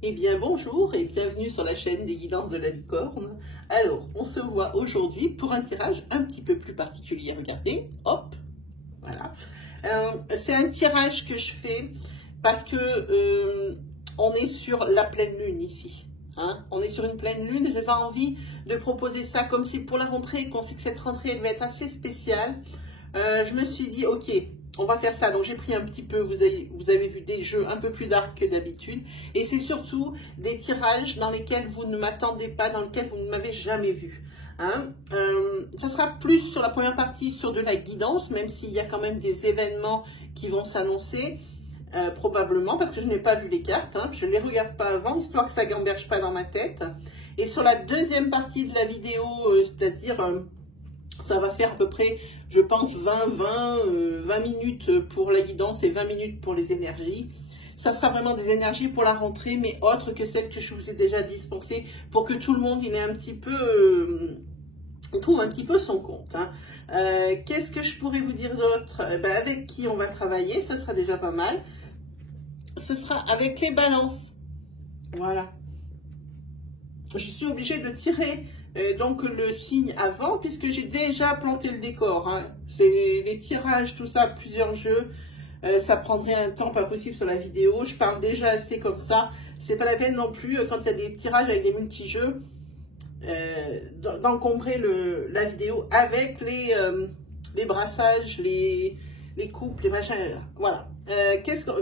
Eh bien bonjour et bienvenue sur la chaîne des guidances de la licorne. Alors on se voit aujourd'hui pour un tirage un petit peu plus particulier. Regardez, hop, voilà. C'est un tirage que je fais parce que on est sur la pleine lune ici. Hein, on est sur une pleine lune et j'avais envie de proposer ça comme c'est pour la rentrée, qu'on sait que cette rentrée elle va être assez spéciale. Je me suis dit ok, on va faire ça. Donc j'ai pris un petit peu, vous avez vu des jeux un peu plus dark que d'habitude. Et c'est surtout des tirages dans lesquels vous ne m'attendez pas, dans lesquels vous ne m'avez jamais vu. Hein, ça sera plus sur la première partie sur de la guidance, même s'il y a quand même des événements qui vont s'annoncer. Probablement parce que je n'ai pas vu les cartes, hein, je ne les regarde pas avant, histoire que ça ne gamberge pas dans ma tête. Et sur la deuxième partie de la vidéo, c'est-à-dire ça va faire à peu près, je pense, 20 minutes pour la guidance et 20 minutes pour les énergies. Ça sera vraiment des énergies pour la rentrée, mais autres que celles que je vous ai déjà dispensées, pour que tout le monde il ait un petit peu... trouve un petit peu son compte. Hein. Qu'est-ce que je pourrais vous dire d'autre? Avec qui on va travailler, ça sera déjà pas mal. Ce sera avec les balances. Voilà. Je suis obligée de tirer donc le signe avant, puisque j'ai déjà planté le décor. Hein. C'est les tirages, tout ça, plusieurs jeux. Ça prendrait un temps pas possible sur la vidéo. Je parle déjà assez comme ça. C'est pas la peine non plus, quand il y a des tirages avec des multijeux, d'encombrer la vidéo avec les brassages, les coupes, les machins. Voilà.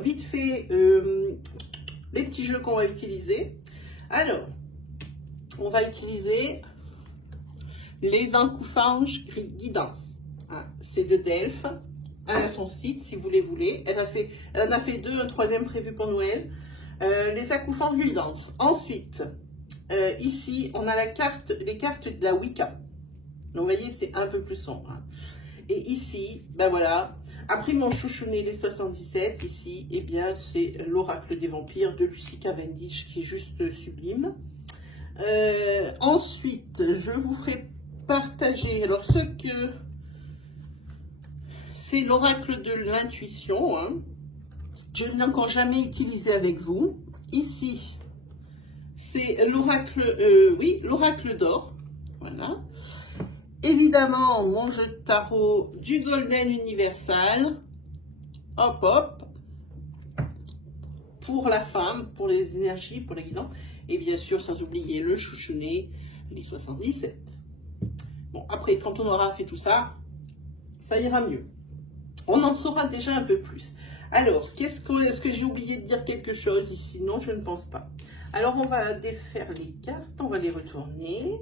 Vite fait, les petits jeux qu'on va utiliser. Alors, on va utiliser les encoufanges guidance. Hein, c'est de Delphes. Elle a son site, si vous les voulez. Elle en a fait deux, un troisième prévu pour Noël. Les encoufanges guidance. Ensuite, ici, on a les cartes de la Wicca. Donc, vous voyez, c'est un peu plus sombre. Hein. Et ici, ben voilà. Après mon chouchounet, les 77, ici, eh bien, c'est l'oracle des vampires de Lucy Cavendish, qui est juste sublime. Ensuite, je vous ferai partager, alors c'est l'oracle de l'intuition, hein. Je ne l'ai encore jamais utilisé avec vous. Ici, c'est l'oracle, l'oracle d'or, voilà. Évidemment, mon jeu de tarot du Golden Universal, hop hop, pour la femme, pour les énergies, pour les guidants. Et bien sûr, sans oublier le chouchounet, les 77. Bon, après, quand on aura fait tout ça, ça ira mieux. On en saura déjà un peu plus. Alors, est-ce que j'ai oublié de dire quelque chose ici? Non, je ne pense pas. Alors, on va défaire les cartes, on va les retourner.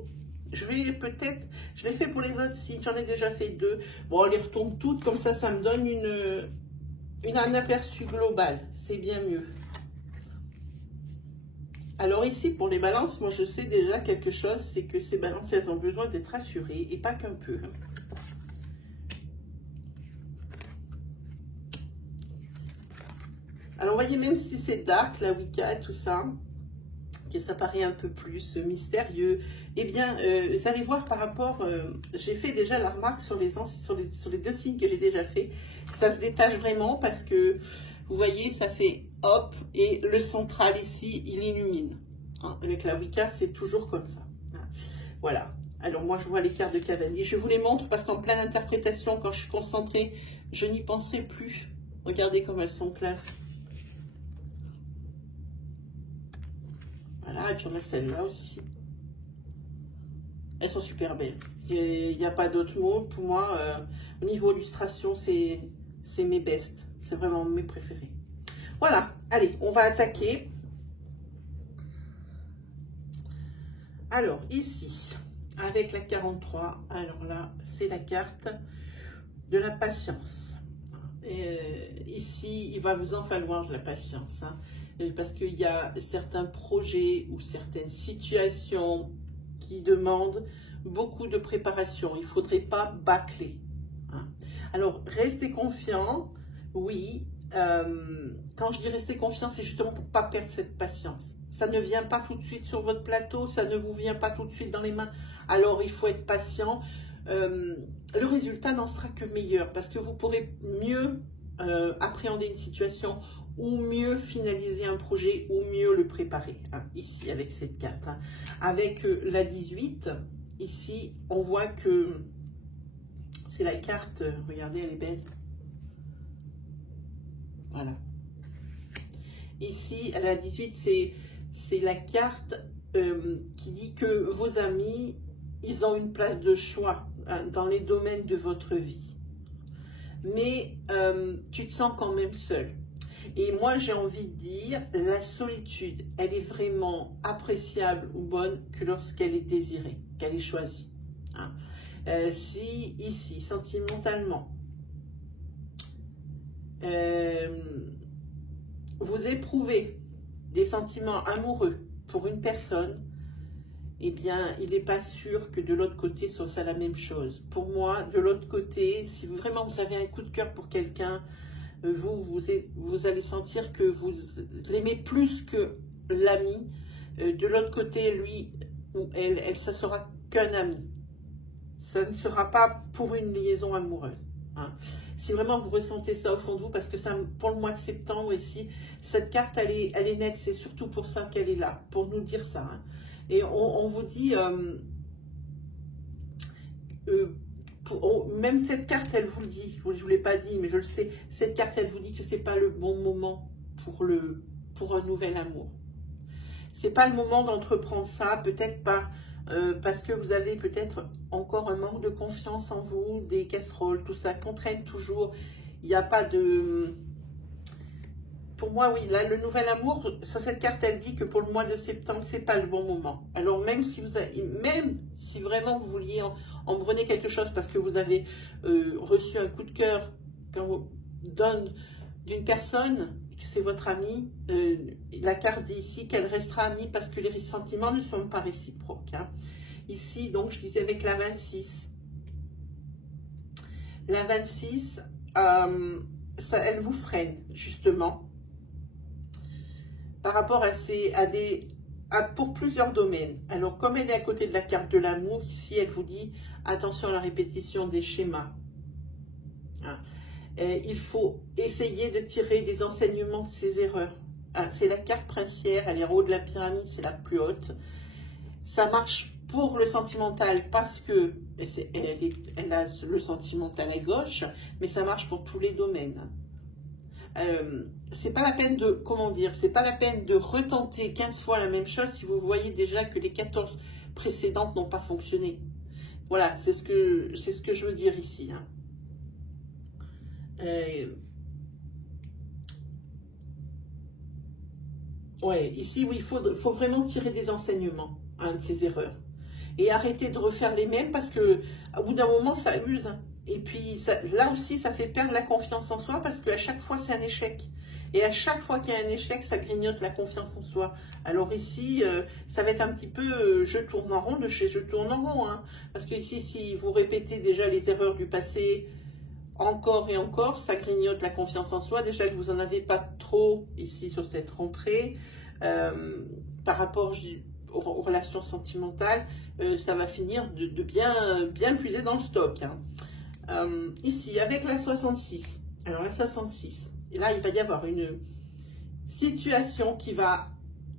Je l'ai fait pour les autres sites, j'en ai déjà fait deux. Bon, on les retourne toutes, comme ça me donne un aperçu global. C'est bien mieux. Alors ici, pour les balances, moi je sais déjà quelque chose, c'est que ces balances, elles ont besoin d'être rassurées, et pas qu'un peu. Alors, vous voyez, même si c'est dark, la Wicca et tout ça, que ça paraît un peu plus mystérieux, eh bien, vous allez voir par rapport, j'ai fait déjà la remarque sur les deux signes que j'ai déjà fait, ça se détache vraiment parce que, vous voyez, ça fait hop, et le central ici, il illumine. Hein, avec la Wicca, c'est toujours comme ça. Hein, voilà. Alors, moi, je vois les cartes de Cavendish. Je vous les montre parce qu'en pleine interprétation, quand je suis concentrée, je n'y penserai plus. Regardez comme elles sont classe. Voilà, et puis on a celle-là aussi. Elles sont super belles. Il n'y a pas d'autre mot. Pour moi, au niveau illustration, c'est mes bestes. C'est vraiment mes préférés. Voilà, allez, on va attaquer. Alors, ici, avec la 43, alors là, c'est la carte de la patience. Ici, il va vous en falloir de la patience, hein, parce qu'il y a certains projets ou certaines situations qui demandent beaucoup de préparation. Il ne faudrait pas bâcler. Hein. Alors, restez confiant, oui. Quand je dis rester confiant, c'est justement pour ne pas perdre cette patience. Ça ne vient pas tout de suite sur votre plateau, ça ne vous vient pas tout de suite dans les mains. Alors, il faut être patient. Le résultat n'en sera que meilleur parce que vous pourrez mieux appréhender une situation ou mieux finaliser un projet, ou mieux le préparer, hein, ici avec cette carte. Hein. Avec la 18, ici, on voit que c'est la carte, regardez, elle est belle. Voilà. Ici, la 18, c'est la carte qui dit que vos amis, ils ont une place de choix hein, dans les domaines de votre vie. Mais tu te sens quand même seul. Et moi, j'ai envie de dire, la solitude, elle est vraiment appréciable ou bonne que lorsqu'elle est désirée, qu'elle est choisie. Hein. Si ici, sentimentalement, vous éprouvez des sentiments amoureux pour une personne, eh bien, il n'est pas sûr que de l'autre côté, ce soit la même chose. Pour moi, de l'autre côté, si vraiment vous avez un coup de cœur pour quelqu'un, vous allez sentir que vous l'aimez plus que l'ami. De l'autre côté, lui ou elle, ça sera qu'un ami. Ça ne sera pas pour une liaison amoureuse. Hein. Si vraiment vous ressentez ça au fond de vous, parce que ça, pour le mois de septembre ici, cette carte, elle est nette. C'est surtout pour ça qu'elle est là, pour nous dire ça. Hein. Et on vous dit, même cette carte, elle vous le dit, je ne vous l'ai pas dit, mais je le sais, cette carte, elle vous dit que ce n'est pas le bon moment pour un nouvel amour. Ce n'est pas le moment d'entreprendre ça, peut-être pas, parce que vous avez peut-être encore un manque de confiance en vous, des casseroles, tout ça, qu'on traîne toujours. Il n'y a pas de... Pour moi, oui, là, le nouvel amour, sur cette carte, elle dit que pour le mois de septembre, c'est pas le bon moment. Alors, même si vraiment vous vouliez embrunner quelque chose parce que vous avez reçu un coup de cœur d'une personne, que c'est votre amie, la carte dit ici qu'elle restera amie parce que les sentiments ne sont pas réciproques. Hein. Ici, donc, je disais avec la 26. La 26, elle vous freine, justement. Par rapport pour plusieurs domaines. Alors, comme elle est à côté de la carte de l'amour, ici, elle vous dit, attention à la répétition des schémas. Hein. Il faut essayer de tirer des enseignements de ces erreurs. Hein. C'est la carte princière, elle est en haut de la pyramide, c'est la plus haute. Ça marche pour le sentimental parce que, elle a le sentimental à gauche, mais ça marche pour tous les domaines. C'est pas la peine de, comment dire, c'est pas la peine de retenter 15 fois la même chose si vous voyez déjà que les 14 précédentes n'ont pas fonctionné. Voilà, c'est ce que je veux dire ici. Hein. Ouais, ici, oui, il faut vraiment tirer des enseignements hein, de ces erreurs. Et arrêter de refaire les mêmes parce que, au bout d'un moment, ça amuse. Hein. Et puis, là aussi, ça fait perdre la confiance en soi parce qu'à chaque fois, c'est un échec. Et à chaque fois qu'il y a un échec, ça grignote la confiance en soi. Alors ici, ça va être un petit peu je tourne en rond de chez je tourne en rond. Hein. Parce que ici, si vous répétez déjà les erreurs du passé encore et encore, ça grignote la confiance en soi. Déjà que vous n'en avez pas trop ici sur cette rentrée. Par rapport aux relations sentimentales, ça va finir de bien puiser dans le stock. Hein. Ici, avec la 66. Alors, la 66. Et là, il va y avoir une situation qui va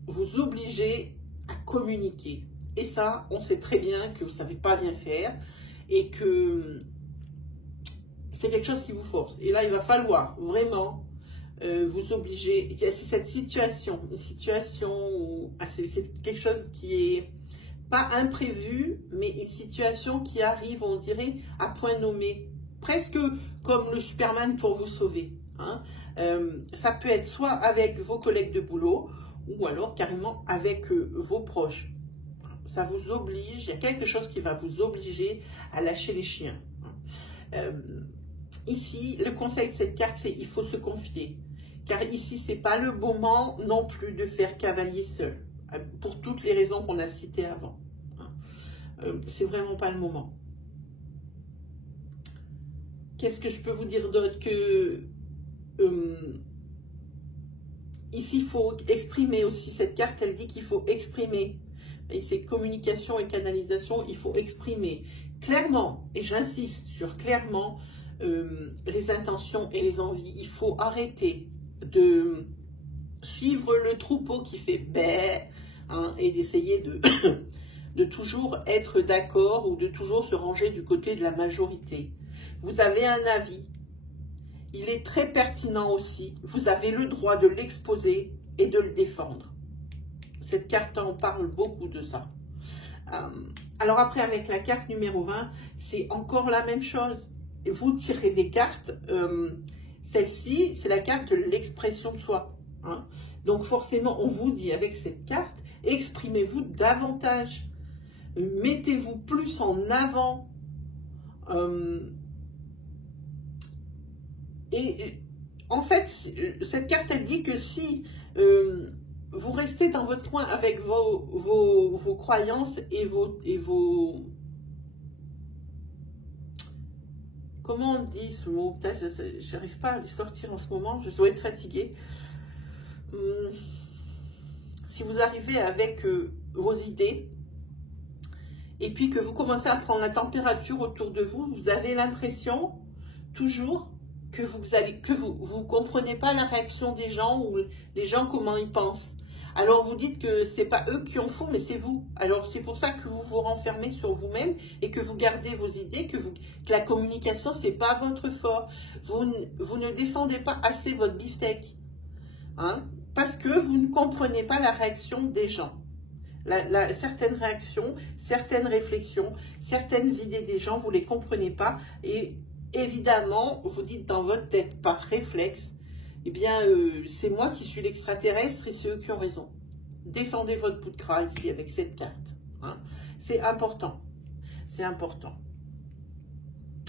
vous obliger à communiquer. Et ça, on sait très bien que vous ne savez pas bien faire et que c'est quelque chose qui vous force. Et là, il va falloir vraiment vous obliger. C'est cette situation, une situation où c'est quelque chose qui est pas imprévu, mais une situation qui arrive, on dirait, à point nommé, presque comme le Superman pour vous sauver. Hein. Ça peut être soit avec vos collègues de boulot, ou alors carrément avec vos proches. Ça vous oblige, il y a quelque chose qui va vous obliger à lâcher les chiens. Ici, le conseil de cette carte, c'est il faut se confier. Car ici, ce n'est pas le moment non plus de faire cavalier seul. Pour toutes les raisons qu'on a citées avant. C'est vraiment pas le moment. Qu'est-ce que je peux vous dire d'autre que... ici, il faut exprimer aussi. Cette carte, elle dit qu'il faut exprimer. Et c'est communication et canalisation, il faut exprimer clairement, et j'insiste sur clairement, les intentions et les envies. Il faut arrêter de suivre le troupeau qui fait bé, hein, et d'essayer de, de toujours être d'accord ou de toujours se ranger du côté de la majorité. Vous avez un avis, il est très pertinent aussi, vous avez le droit de l'exposer et de le défendre. Cette carte en parle beaucoup de ça. Alors après, avec la carte numéro 20, c'est encore la même chose. Vous tirez des cartes, celle-ci, c'est la carte de l'expression de soi. Hein. Donc forcément, on vous dit avec cette carte, exprimez-vous davantage. Mettez-vous plus en avant. Et en fait, cette carte, elle dit que si vous restez dans votre coin avec vos croyances et vos... Comment on dit ce mot? Je n'arrive pas à le sortir en ce moment, je dois être fatiguée. Si vous arrivez avec vos idées, et puis que vous commencez à prendre la température autour de vous, vous avez l'impression toujours que vous comprenez pas la réaction des gens ou les gens comment ils pensent. Alors vous dites que c'est pas eux qui ont faux, mais c'est vous. Alors c'est pour ça que vous vous renfermez sur vous-même et que vous gardez vos idées, que la communication c'est pas votre fort. Vous ne défendez pas assez votre beefsteak, hein, parce que vous ne comprenez pas la réaction des gens. Certaines réactions, certaines réflexions, certaines idées des gens, vous ne les comprenez pas. Et évidemment, vous dites dans votre tête, par réflexe, eh bien, c'est moi qui suis l'extraterrestre et c'est eux qui ont raison. Défendez votre bout de gras ici avec cette carte. Hein. C'est important. C'est important.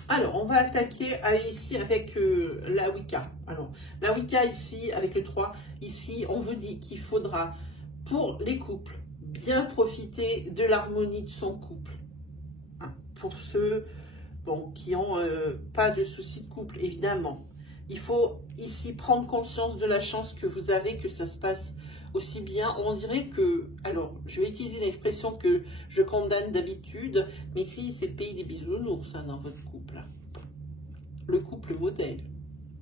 Alors, on va attaquer ici avec la Wicca. Alors, la Wicca ici, avec le 3, ici, on vous dit qu'il faudra, pour les couples, bien profiter de l'harmonie de son couple. Hein, pour ceux qui n'ont pas de soucis de couple, évidemment. Il faut ici prendre conscience de la chance que vous avez, que ça se passe aussi bien. On dirait que, alors, je vais utiliser l'expression que je condamne d'habitude, mais ici, c'est le pays des bisounours, hein, dans votre couple. Le couple modèle.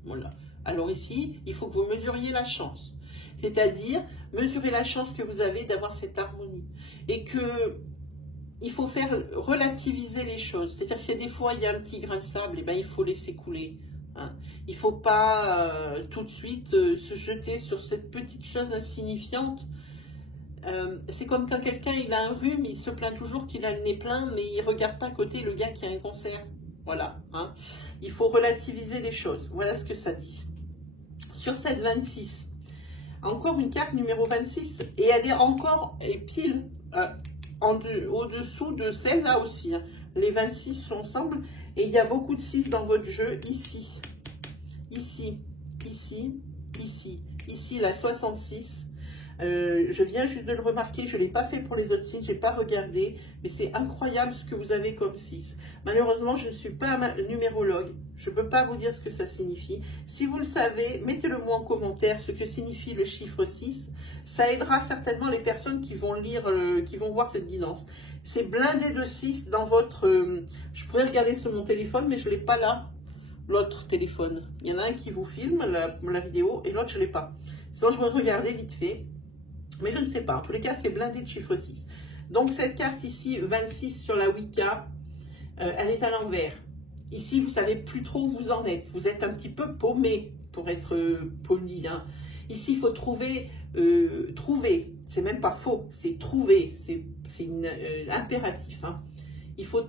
Voilà. Alors ici, il faut que vous mesuriez la chance. C'est-à-dire, mesurer la chance que vous avez d'avoir cette harmonie. Et que il faut faire relativiser les choses. C'est-à-dire, si des fois, il y a un petit grain de sable, eh ben, il faut laisser couler. Hein. Il ne faut pas tout de suite se jeter sur cette petite chose insignifiante. C'est comme quand quelqu'un il a un rhume, il se plaint toujours qu'il a le nez plein, mais il ne regarde pas à côté le gars qui a un cancer. Voilà. Hein. Il faut relativiser les choses. Voilà ce que ça dit. Sur cette 26, encore une carte numéro 26, et elle est encore pile au-dessous de celle-là aussi. Hein. Les 26 sont ensemble. Et il y a beaucoup de 6 dans votre jeu, ici, ici, ici, ici, ici, la 66. Je viens juste de le remarquer, je ne l'ai pas fait pour les autres signes, je n'ai pas regardé, mais c'est incroyable ce que vous avez comme 6. Malheureusement, je ne suis pas numérologue, je ne peux pas vous dire ce que ça signifie. Si vous le savez, mettez-le moi en commentaire, ce que signifie le chiffre 6. Ça aidera certainement les personnes qui vont lire, qui vont voir cette guidance. C'est blindé de 6 dans votre... je pourrais regarder sur mon téléphone, mais je ne l'ai pas là, l'autre téléphone. Il y en a un qui vous filme la vidéo et l'autre, je ne l'ai pas. Sinon, je vais regarder vite fait. Mais je ne sais pas. En tous les cas, c'est blindé de chiffre 6. Donc, cette carte ici, 26 sur la Wicca, elle est à l'envers. Ici, vous ne savez plus trop où vous en êtes. Vous êtes un petit peu paumé, pour être poli. Hein. Ici, il faut trouver. C'est même pas faux, c'est trouver. C'est impératif. Hein. Il faut,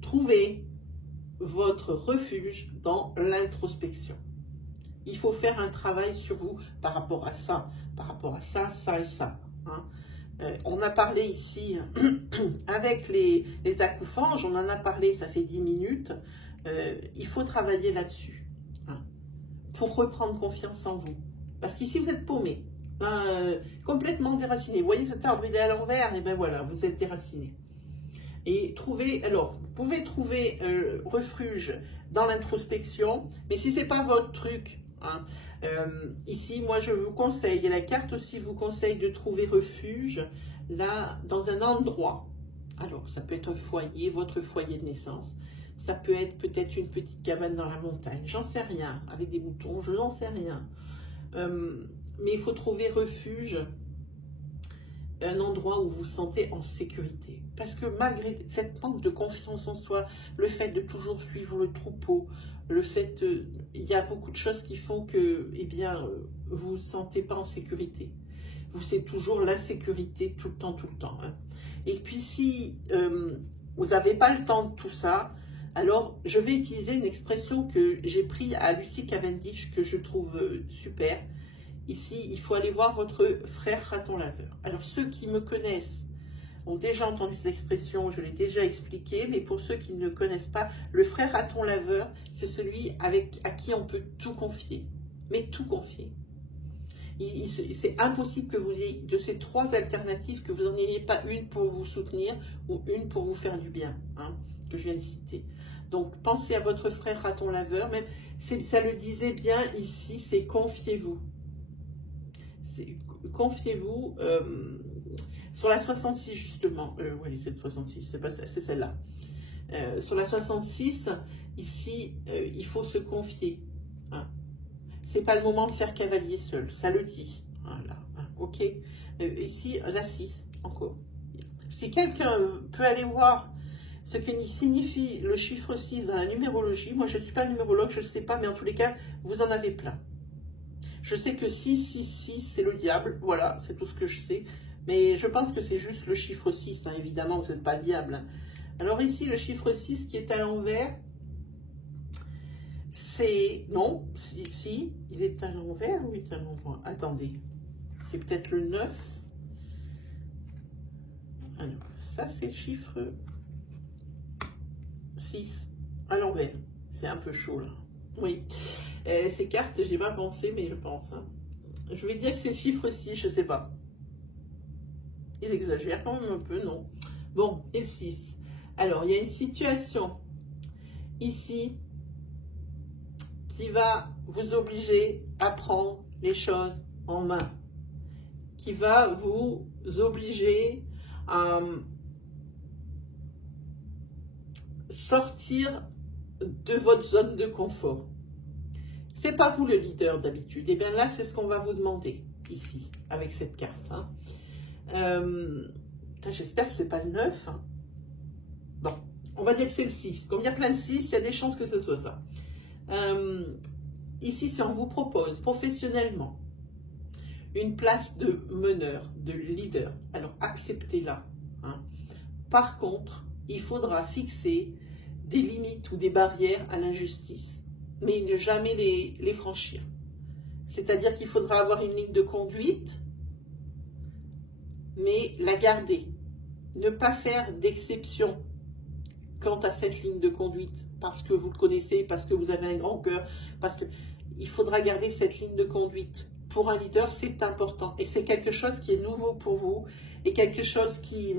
trouver votre refuge dans l'introspection. Il faut faire un travail sur vous par rapport à ça, ça et ça. Hein. On a parlé ici avec les acouphens, on en a parlé, ça fait 10 minutes. Il faut travailler là-dessus, hein, pour reprendre confiance en vous. Parce qu'ici, vous êtes paumé, hein, complètement déraciné. Vous voyez cet arbre, il est à l'envers, et bien voilà, vous êtes déraciné. Et vous pouvez trouver refuge dans l'introspection, mais si ce n'est pas votre truc, hein, ici, moi, je vous conseille, et la carte aussi vous conseille de trouver refuge, là, dans un endroit. Alors, ça peut être un foyer, votre foyer de naissance. Ça peut être peut-être une petite cabane dans la montagne, j'en sais rien, avec des moutons, je n'en sais rien. mais il faut trouver refuge, un endroit où vous vous sentez en sécurité. Parce que malgré cette manque de confiance en soi, le fait de toujours suivre le troupeau, le fait, il y a beaucoup de choses qui font que, eh bien, vous ne vous sentez pas en sécurité. C'est toujours l'insécurité tout le temps, hein. Et puis si vous n'avez pas le temps de tout ça, alors je vais utiliser une expression que j'ai prise à Lucy Cavendish, que je trouve super. Ici, il faut aller voir votre frère raton laveur. Alors ceux qui me connaissent ont déjà entendu cette expression, je l'ai déjà expliqué, mais pour ceux qui ne connaissent pas, le frère raton laveur, c'est celui à qui on peut tout confier, mais tout confier. C'est impossible que vous ayez, de ces trois alternatives, que vous n'en ayez pas une pour vous soutenir ou une pour vous faire du bien, hein, que je viens de citer. Donc, pensez à votre frère raton laveur, même ça le disait bien ici, c'est confiez-vous. Confiez-vous sur la 66 justement, oui c'est 66, c'est celle-là. Sur la 66, ici, il faut se confier, hein. C'est pas le moment de faire cavalier seul, ça le dit. Voilà, ok. Ici, la 6, encore. Si quelqu'un peut aller voir ce que signifie le chiffre 6 dans la numérologie, moi je ne suis pas numérologue, je ne sais pas, mais en tous les cas, vous en avez plein. Je sais que 666, c'est le diable, voilà, c'est tout ce que je sais. Mais je pense que c'est juste le chiffre 6, hein, évidemment, vous n'êtes pas le diable. Alors ici, le chiffre 6 qui est à l'envers, c'est... Non, si, il est à l'envers ou il est à l'endroit? Attendez, c'est peut-être le 9. Alors, ça, c'est le chiffre 6, à l'envers. C'est un peu chaud, là. Oui, ces cartes, j'ai pas pensé, mais je pense. Hein. Je vais dire que c'est le chiffre 6, je sais pas. Ils exagèrent quand même un peu, non? Bon, et le 6. Alors, il y a une situation ici qui va vous obliger à prendre les choses en main, qui va vous obliger à sortir de votre zone de confort. C'est pas vous le leader d'habitude. Et bien là, c'est ce qu'on va vous demander ici, avec cette carte. Hein. J'espère que c'est pas le 9. Hein. Bon, on va dire que c'est le 6. Comme il y a plein de 6, il y a des chances que ce soit ça. Ici, si on vous propose professionnellement une place de meneur, de leader, alors acceptez-la. Hein. Par contre, il faudra fixer des limites ou des barrières à l'injustice, mais ne jamais les franchir. C'est-à-dire qu'il faudra avoir une ligne de conduite, mais la garder. Ne pas faire d'exception quant à cette ligne de conduite, parce que vous le connaissez, parce que vous avez un grand cœur, parce que il faudra garder cette ligne de conduite. Pour un leader, c'est important. Et c'est quelque chose qui est nouveau pour vous, et quelque chose qui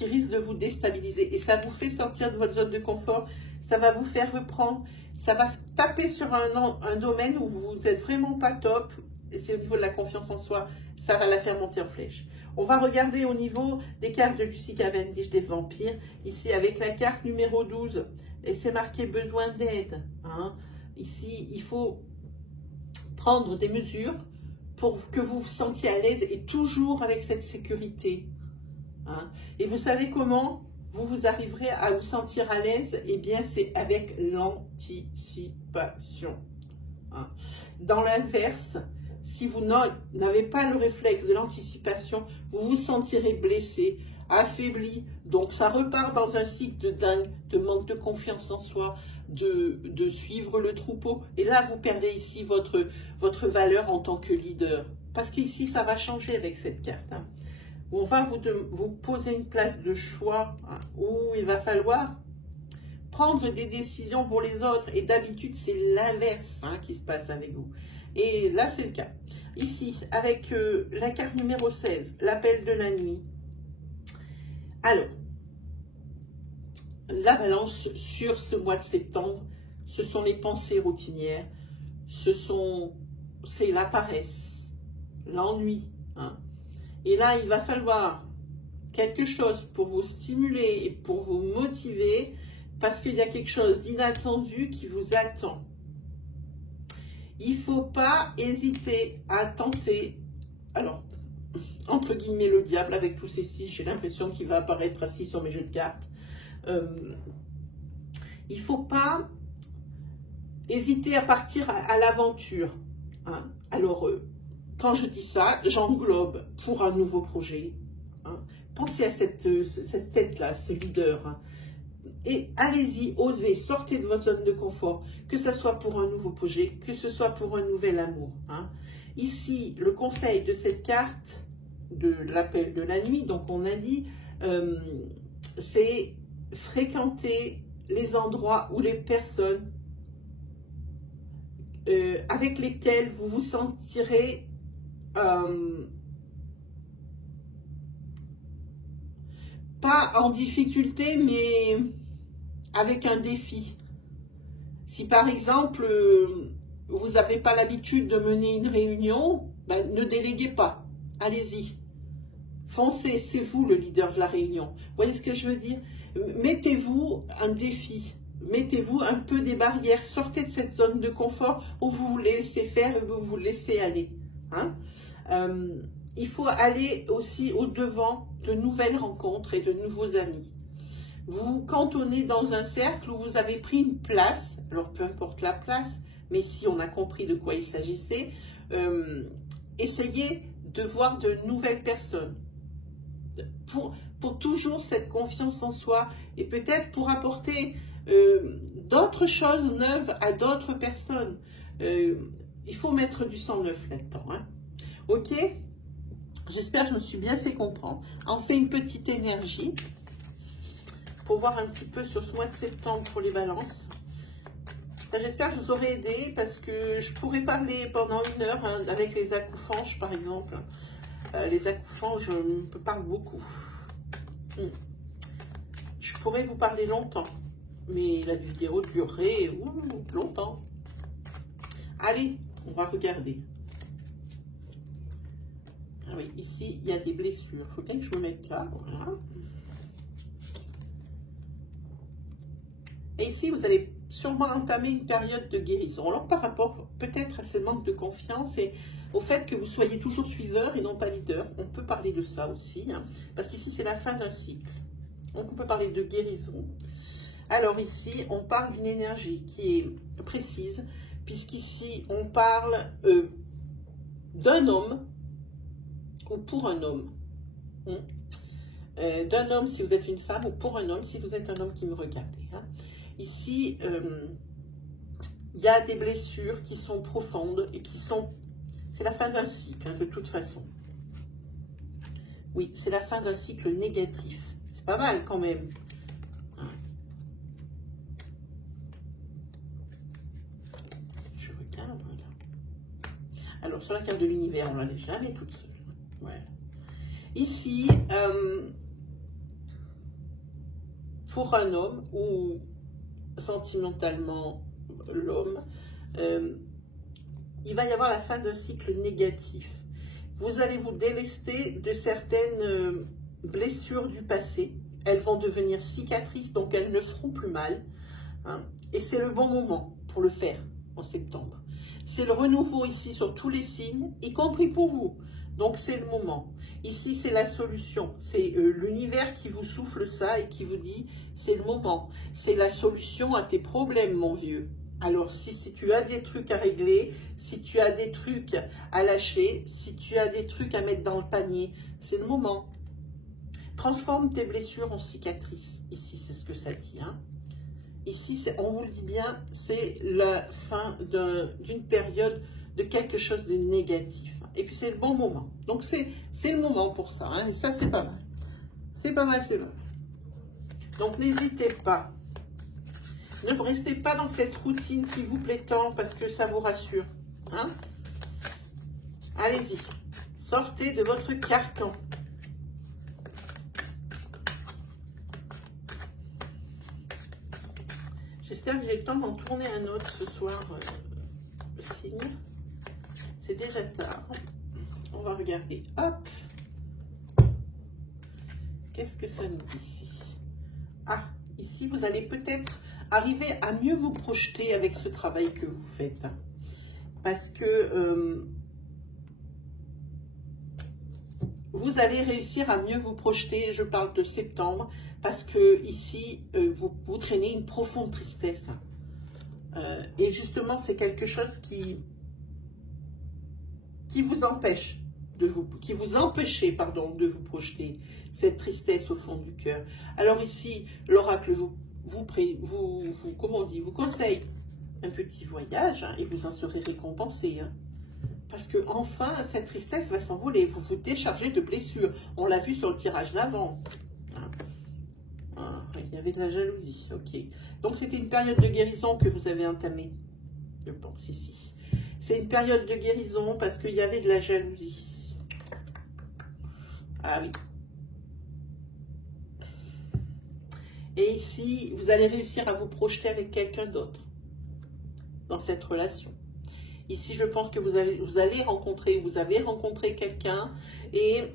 risque de vous déstabiliser. Et ça vous fait sortir de votre zone de confort, ça va vous faire reprendre, ça va taper sur un domaine où vous n'êtes vraiment pas top, et c'est au niveau de la confiance en soi, ça va la faire monter en flèche. On va regarder au niveau des cartes de Lucy Cavendish des vampires, ici avec la carte numéro 12, et c'est marqué besoin d'aide. Hein. Ici, il faut prendre des mesures pour que vous vous sentiez à l'aise et toujours avec cette sécurité. Hein. Et vous savez comment vous arriverez à vous sentir à l'aise? Eh bien, c'est avec l'anticipation. Hein. Dans l'inverse, si vous n'avez pas le réflexe de l'anticipation, vous vous sentirez blessé, affaibli. Donc, ça repart dans un cycle de dingue, de manque de confiance en soi, de suivre le troupeau. Et là, vous perdez ici votre valeur en tant que leader. Parce qu'ici, ça va changer avec cette carte. Hein. On va vous poser une place de choix, hein, où il va falloir prendre des décisions pour les autres. Et d'habitude, c'est l'inverse, hein, qui se passe avec vous. Et là, c'est le cas. Ici, avec la carte numéro 16, l'appel de la nuit. Alors, la balance sur ce mois de septembre, ce sont les pensées routinières, c'est la paresse, l'ennui. Hein. Et là, il va falloir quelque chose pour vous stimuler et pour vous motiver, parce qu'il y a quelque chose d'inattendu qui vous attend. Il ne faut pas hésiter à tenter, alors, entre guillemets, le diable avec tous ces 6, j'ai l'impression qu'il va apparaître assis sur mes jeux de cartes. Il ne faut pas hésiter à partir à l'aventure. Hein. Alors, quand je dis ça, j'englobe pour un nouveau projet. Hein. Pensez à cette tête-là, ces leaders. Hein. Et allez-y, osez, sortez de votre zone de confort, que ce soit pour un nouveau projet, que ce soit pour un nouvel amour. Hein. Ici, le conseil de cette carte, de l'appel de la nuit, donc on a dit, c'est fréquenter les endroits ou les personnes avec lesquelles vous vous sentirez pas en difficulté, mais avec un défi. Si par exemple, vous n'avez pas l'habitude de mener une réunion, ben, ne déléguez pas. Allez-y. Foncez, c'est vous le leader de la réunion. Vous voyez ce que je veux dire? Mettez-vous un défi. Mettez-vous un peu des barrières. Sortez de cette zone de confort où vous vous laissez faire et où vous vous laissez aller. Hein? Il faut aller aussi au-devant de nouvelles rencontres et de nouveaux amis. Vous vous cantonnez dans un cercle où vous avez pris une place, alors peu importe la place, mais si on a compris de quoi il s'agissait, essayez de voir de nouvelles personnes. Pour toujours cette confiance en soi et peut-être pour apporter d'autres choses neuves à d'autres personnes. Il faut mettre du sang neuf là-dedans. Hein. Ok? J'espère que je me suis bien fait comprendre. On fait une petite énergie pour voir un petit peu sur ce mois de septembre pour les balances. J'espère que je vous aurai aidé parce que je pourrais parler pendant 1 heure hein, avec les accoufanges par exemple. Les accoufanges, je parle beaucoup. Je pourrais vous parler longtemps, mais la vidéo durerait longtemps. Allez, on va regarder. Ah oui, ici, il y a des blessures. Il faut bien que je me mette là. Voilà. Et ici, vous allez sûrement entamer une période de guérison. Alors, par rapport peut-être à ce manque de confiance et au fait que vous soyez toujours suiveur et non pas leader, on peut parler de ça aussi, hein, parce qu'ici, c'est la fin d'un cycle. Donc, on peut parler de guérison. Alors ici, on parle d'une énergie qui est précise, puisqu'ici, on parle d'un homme ou pour un homme. D'un homme si vous êtes une femme ou pour un homme si vous êtes un homme qui me regardez. Hein. Ici, il y a des blessures qui sont profondes et qui sont... C'est la fin d'un cycle, hein, de toute façon. Oui, c'est la fin d'un cycle négatif. C'est pas mal quand même. Je regarde, voilà. Alors, sur la carte de l'univers, on n'allait jamais toute seule. Voilà. Ici, pour un homme ou sentimentalement l'homme, il va y avoir la fin d'un cycle négatif. Vous allez vous délester de certaines blessures du passé. Elles vont devenir cicatrices, donc elles ne feront plus mal. Hein. Et c'est le bon moment pour le faire en septembre. C'est le renouveau ici sur tous les signes, y compris pour vous. Donc c'est le moment. Ici c'est la solution. C'est l'univers qui vous souffle ça et qui vous dit c'est le moment. C'est la solution à tes problèmes mon vieux. Alors si tu as des trucs à régler, si tu as des trucs à lâcher, si tu as des trucs à mettre dans le panier, c'est le moment. Transforme tes blessures en cicatrices. Ici c'est ce que ça dit. Hein. Ici on vous le dit bien, c'est la fin d'une période de quelque chose de négatif. Et puis c'est le bon moment. Donc c'est le moment pour ça. Hein. Et ça c'est pas mal. C'est pas mal, c'est pas mal. Donc n'hésitez pas. Ne restez pas dans cette routine qui vous plaît tant parce que ça vous rassure. Hein. Allez-y. Sortez de votre carcan. J'espère que j'ai le temps d'en tourner un autre ce soir. Le signe. C'est déjà tard. On va regarder. Hop. Qu'est-ce que ça nous dit ici? Ah, ici, vous allez peut-être arriver à mieux vous projeter avec ce travail que vous faites. parce que vous allez réussir à mieux vous projeter. Je parle de septembre, parce que ici, vous traînez une profonde tristesse. Et justement, c'est quelque chose qui vous empêche qui vous empêchez, pardon, de vous projeter, cette tristesse au fond du cœur. Alors ici, l'oracle comment on dit, vous conseille un petit voyage, hein, et vous en serez récompensé. Hein, parce que enfin, cette tristesse va s'envoler. Vous vous déchargez de blessures. On l'a vu sur le tirage d'avant. Hein. Ah, il y avait de la jalousie. Ok. Donc c'était une période de guérison que vous avez entamée. Je pense ici. C'est une période de guérison parce qu'il y avait de la jalousie. Ah oui. Et ici, vous allez réussir à vous projeter avec quelqu'un d'autre dans cette relation. Ici, je pense que vous avez rencontré quelqu'un et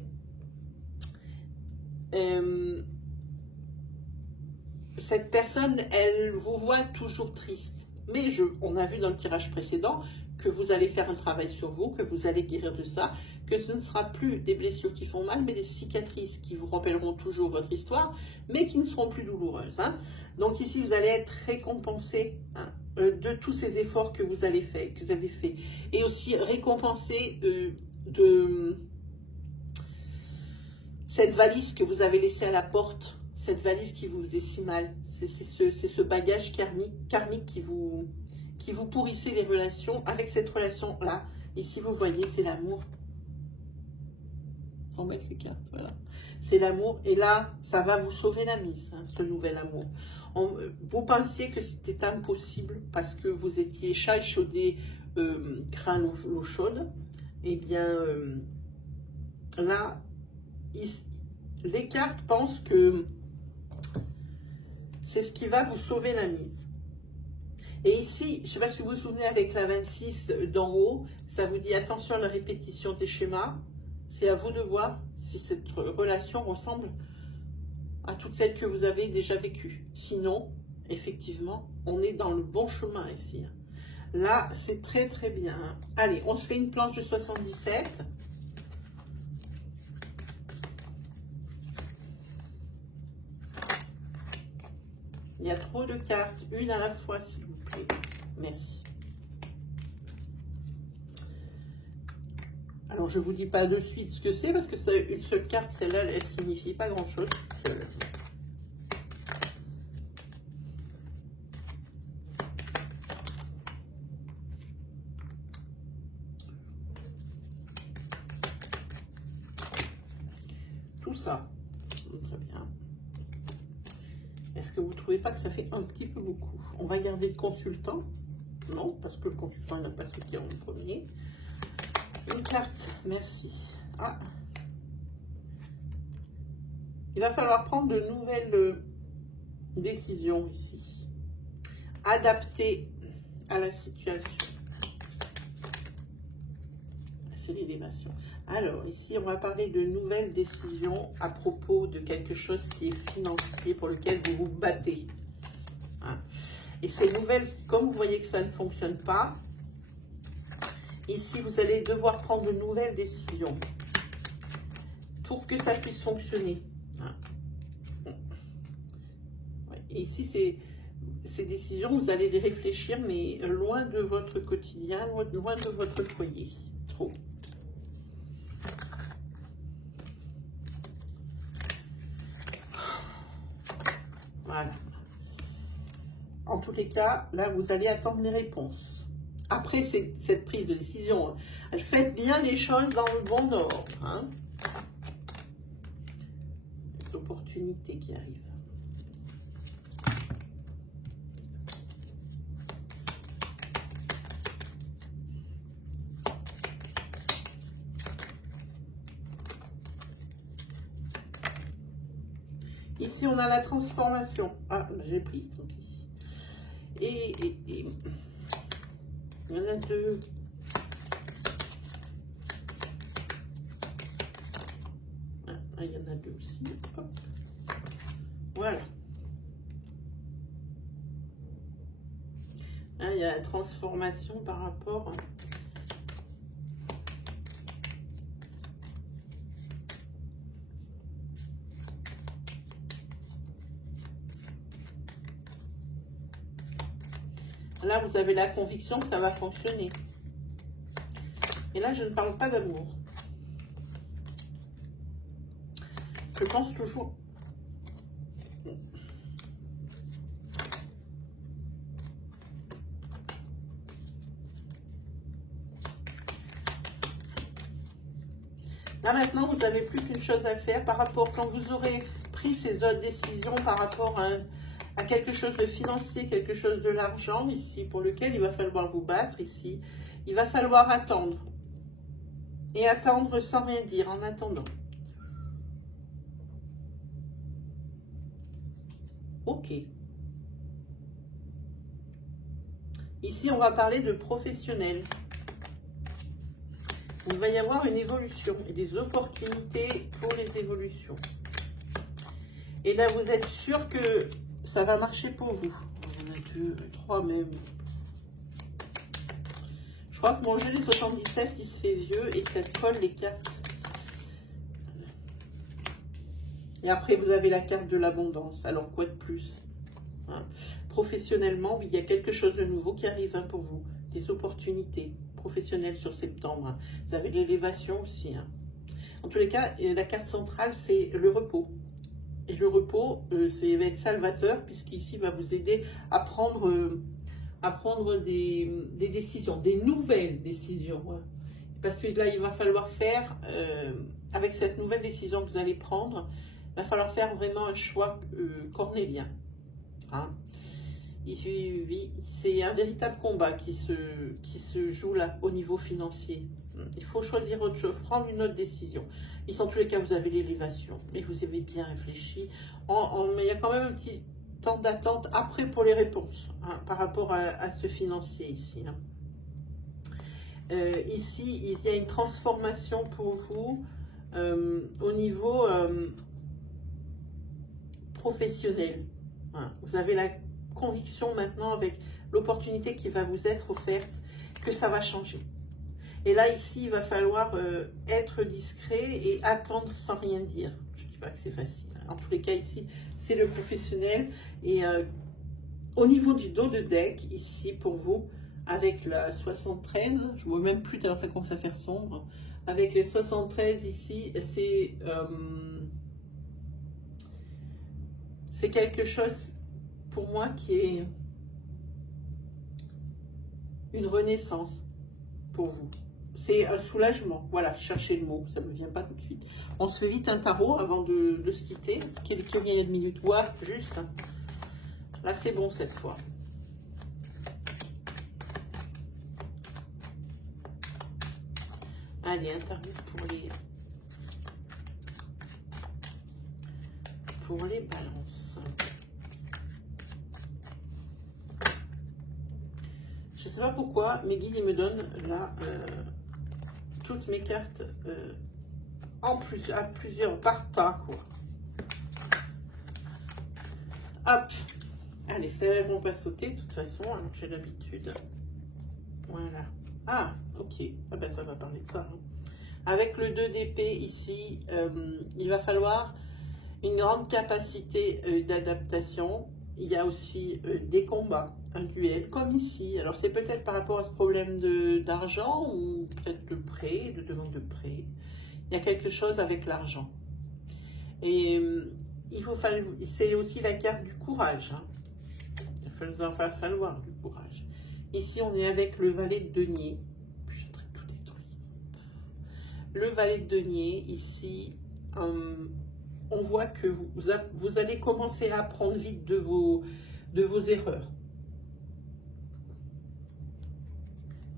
cette personne, elle vous voit toujours triste. Mais on a vu dans le tirage précédent que vous allez faire un travail sur vous, que vous allez guérir de ça, que ce ne sera plus des blessures qui font mal, mais des cicatrices qui vous rappelleront toujours votre histoire, mais qui ne seront plus douloureuses. Hein. Donc ici, vous allez être récompensé, hein, de tous ces efforts que vous avez fait, et aussi récompensé de cette valise que vous avez laissée à la porte, cette valise qui vous faisait si mal. C'est ce bagage karmique qui vous pourrissait les relations. Avec cette relation-là, ici vous voyez, c'est l'amour. Sont belles ces cartes, voilà. C'est l'amour, et là, ça va vous sauver la mise, hein, ce nouvel amour. Vous pensiez que c'était impossible parce que vous étiez chat échaudé, craint l'eau chaude. Eh bien, là, les cartes pensent que c'est ce qui va vous sauver la mise. Et ici, je ne sais pas si vous vous souvenez avec la 26 d'en haut, ça vous dit attention à la répétition des schémas. C'est à vous de voir si cette relation ressemble à toutes celles que vous avez déjà vécues. Sinon, effectivement, on est dans le bon chemin ici. Là, c'est très très bien. Allez, on se fait une planche de 77. Il y a trop de cartes, une à la fois, s'il vous plaît. Merci. Alors, je ne vous dis pas de suite ce que c'est, parce que c'est une seule carte, celle-là, elle ne signifie pas grand-chose. Tout ça. Très bien. Est-ce que vous ne trouvez pas que ça fait un petit peu beaucoup? On va garder le consultant. Non, parce que le consultant n'a pas soutien en premier. Une carte, merci. Ah. Il va falloir prendre de nouvelles décisions ici. Adapter à la situation. C'est l'élévation. Alors, ici, on va parler de nouvelles décisions à propos de quelque chose qui est financier, pour lequel vous vous battez. Hein. Et ces nouvelles, comme vous voyez que ça ne fonctionne pas, ici, vous allez devoir prendre de nouvelles décisions pour que ça puisse fonctionner. Hein. Ouais. Et ici, ces décisions, vous allez les réfléchir, mais loin de votre quotidien, loin de votre foyer. Trop. Voilà. En tous les cas, là, vous allez attendre les réponses. Après cette prise de décision, faites bien les choses dans le bon ordre. Hein. L'opportunité qui arrive. Ici, on a la transformation. Ah, j'ai pris, tant pis. Et il y en a deux. Ah, il y en a deux aussi. Hop. Voilà. Ah, il y a la transformation par rapport Là, vous avez la conviction que ça va fonctionner. Et là, je ne parle pas d'amour. Je pense toujours... Là, maintenant, vous n'avez plus qu'une chose à faire par rapport, quand vous aurez pris ces autres décisions par rapport à quelque chose de financier, quelque chose de l'argent, ici, pour lequel il va falloir vous battre, ici. Il va falloir attendre. Et attendre sans rien dire, en attendant. Ok. Ici, on va parler de professionnel. Il va y avoir une évolution et des opportunités pour les évolutions. Et là, vous êtes sûr que ça va marcher pour vous. Il y en a 2, 3 même. Je crois que mon jeu des 77, il se fait vieux et ça colle les cartes. Et après, vous avez la carte de l'abondance. Alors, quoi de plus, hein? Professionnellement, oui, il y a quelque chose de nouveau qui arrive, hein, pour vous. Des opportunités professionnelles sur septembre. Hein. Vous avez l'élévation aussi. Hein. En tous les cas, la carte centrale, c'est le repos. Et le repos, ça va être salvateur, puisqu'ici, va vous aider à prendre des décisions, des nouvelles décisions. Hein. Parce que là, il va falloir faire, avec cette nouvelle décision que vous allez prendre, il va falloir faire vraiment un choix cornélien. Hein. Oui, c'est un véritable combat qui se joue là au niveau financier. Il faut choisir autre chose, prendre une autre décision. Et en tous les cas, vous avez l'élévation, mais vous avez bien réfléchi. Mais il y a quand même un petit temps d'attente après pour les réponses, hein, par rapport à ce financier ici. Hein. Ici, il y a une transformation pour vous au niveau professionnel. Hein. Vous avez la conviction maintenant avec l'opportunité qui va vous être offerte que ça va changer. Et là, ici, il va falloir être discret et attendre sans rien dire. Je ne dis pas que c'est facile. En tous les cas, ici, c'est le professionnel. Et au niveau du dos de deck, ici, pour vous, avec la 73, je ne vois même plus, alors ça commence à faire sombre. Avec les 73 ici, c'est quelque chose pour moi qui est une renaissance pour vous. C'est un soulagement. Voilà, cherchez le mot, ça ne me vient pas tout de suite. On se fait vite un tarot avant de se quitter. Combien de minutes? Voir, juste. Là, c'est bon cette fois. Allez, un tarot pour les balances. Je ne sais pas pourquoi, mes guides me donnent là toutes mes cartes à plusieurs par tas, quoi. Hop. Allez, celles-là vont pas sauter de toute façon, hein, j'ai l'habitude. Voilà. Ah, ok. Ah ben ça va parler de ça. Hein. Avec le 2 d'épée ici, il va falloir une grande capacité d'adaptation. Il y a aussi des combats, un duel, comme ici. Alors, c'est peut-être par rapport à ce problème d'argent ou peut-être de prêt, de demande de prêt. Il y a quelque chose avec l'argent. Et c'est aussi la carte du courage. Hein. Il va falloir du courage. Ici, on est avec le valet de denier. Je suis en train de tout détruire. Le valet de denier, ici, on voit que vous allez commencer à apprendre vite de vos erreurs.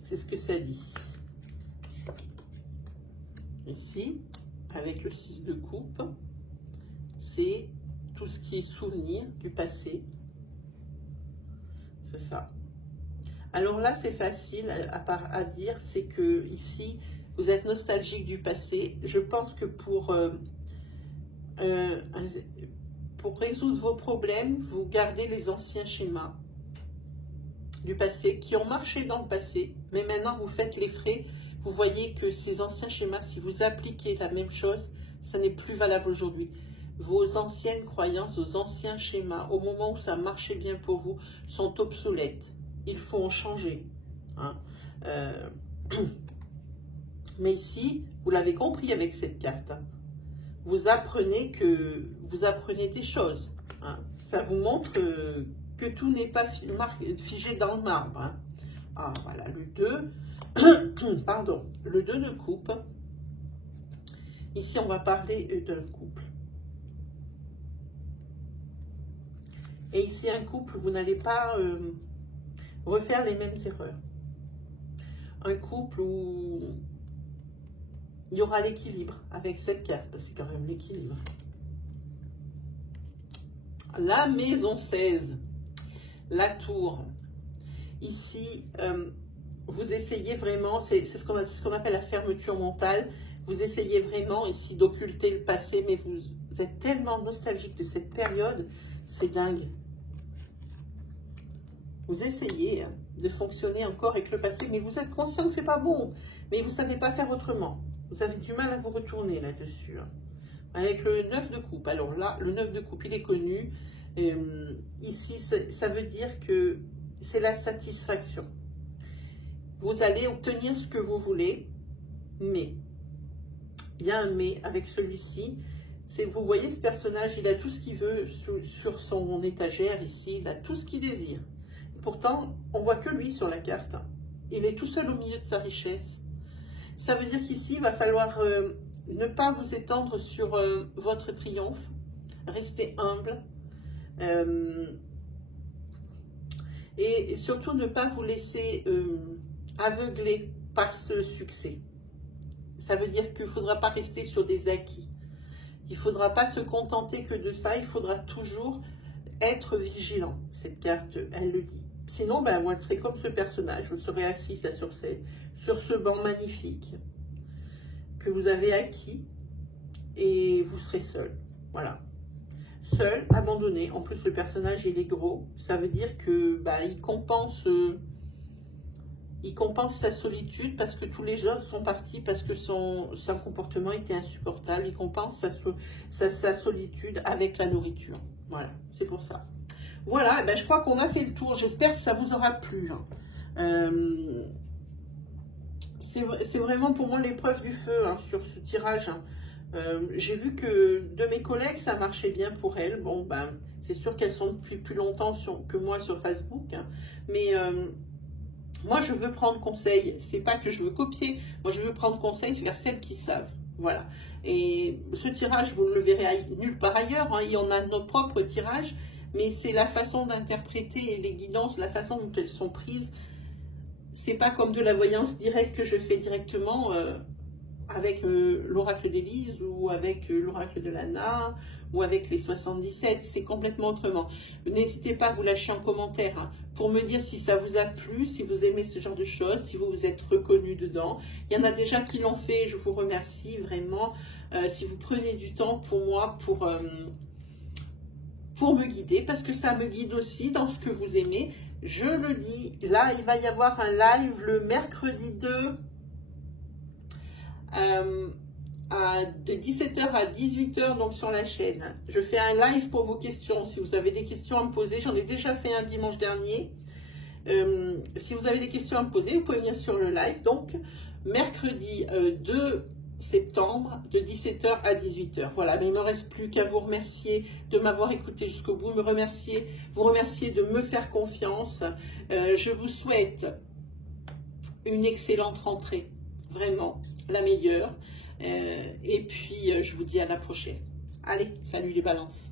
C'est ce que ça dit. Ici, avec le 6 de coupe, c'est tout ce qui est souvenir du passé. C'est ça. Alors là, c'est facile à dire, c'est que ici, vous êtes nostalgique du passé. Je pense que pour résoudre vos problèmes, vous gardez les anciens schémas du passé qui ont marché dans le passé, mais maintenant vous faites les frais. Vous voyez que ces anciens schémas, si vous appliquez la même chose, ça n'est plus valable aujourd'hui. Vos anciennes croyances, vos anciens schémas, au moment où ça marchait bien pour vous, sont obsolètes. il faut en changer. Hein. Mais ici, vous l'avez compris avec cette carte, hein, vous apprenez des choses. Hein. Ça vous montre que tout n'est pas figé dans le marbre. Hein. Ah, voilà, le 2, pardon, le 2 de coupe. Ici, on va parler d'un couple. Et ici, un couple, vous n'allez pas refaire les mêmes erreurs. Un couple où il y aura l'équilibre avec cette carte, c'est quand même l'équilibre. La maison 16, la tour. Ici, vous essayez vraiment, c'est ce qu'on appelle la fermeture mentale. Vous essayez vraiment ici d'occulter le passé, mais vous êtes tellement nostalgique de cette période, c'est dingue. Vous essayez de fonctionner encore avec le passé, mais vous êtes conscient que c'est pas bon, mais vous ne savez pas faire autrement. Vous avez du mal à vous retourner là-dessus. Avec le 9 de coupe, alors là, le 9 de coupe, il est connu. Ici, ça veut dire que c'est la satisfaction. Vous allez obtenir ce que vous voulez, mais, il y a un mais avec celui-ci. Vous voyez, ce personnage, il a tout ce qu'il veut sur son étagère ici, il a tout ce qu'il désire. Pourtant, on ne voit que lui sur la carte. Il est tout seul au milieu de sa richesse. Ça veut dire qu'ici, il va falloir ne pas vous étendre sur votre triomphe. Rester humble. Et surtout, ne pas vous laisser aveugler par ce succès. Ça veut dire qu'il ne faudra pas rester sur des acquis. Il ne faudra pas se contenter que de ça. Il faudra toujours être vigilant. Cette carte, elle le dit. Sinon, ben, moi, je serais comme ce personnage. Vous serez assis sur ce banc magnifique que vous avez acquis et vous serez seul. Voilà. Seul, abandonné. En plus, le personnage, il est gros. Ça veut dire que ben, il compense sa solitude parce que tous les autres sont partis, parce que son comportement était insupportable. Il compense sa solitude avec la nourriture. Voilà, c'est pour ça. Voilà, ben je crois qu'on a fait le tour. J'espère que ça vous aura plu. C'est vraiment pour moi l'épreuve du feu hein, sur ce tirage. J'ai vu que de mes collègues, ça marchait bien pour elles. Bon, ben, c'est sûr qu'elles sont depuis plus longtemps que moi sur Facebook. Hein, mais moi, je veux prendre conseil. C'est pas que je veux copier. Moi, je veux prendre conseil vers celles qui savent. Voilà. Et ce tirage, vous ne le verrez nulle part ailleurs. Hein, il y en a nos propres tirages. Mais c'est la façon d'interpréter les guidances, la façon dont elles sont prises. C'est pas comme de la voyance directe que je fais directement avec l'oracle d'Élise ou avec l'oracle de Lana ou avec les 77. C'est complètement autrement. N'hésitez pas à vous lâcher en commentaire hein, pour me dire si ça vous a plu, si vous aimez ce genre de choses, si vous vous êtes reconnu dedans. Il y en a déjà qui l'ont fait, je vous remercie vraiment. Si vous prenez du temps pour moi, pour me guider, parce que ça me guide aussi dans ce que vous aimez. Je le dis, là, il va y avoir un live le mercredi 2 de 17h à 18h, donc sur la chaîne. Je fais un live pour vos questions. Si vous avez des questions à me poser, j'en ai déjà fait un dimanche dernier. Si vous avez des questions à me poser, vous pouvez venir sur le live. Donc, mercredi 2 septembre de 17h à 18h. Voilà, mais il ne me reste plus qu'à vous remercier de m'avoir écouté jusqu'au bout, vous remercier de me faire confiance. Je vous souhaite une excellente rentrée, vraiment la meilleure. Et puis, je vous dis à la prochaine. Allez, salut les balances.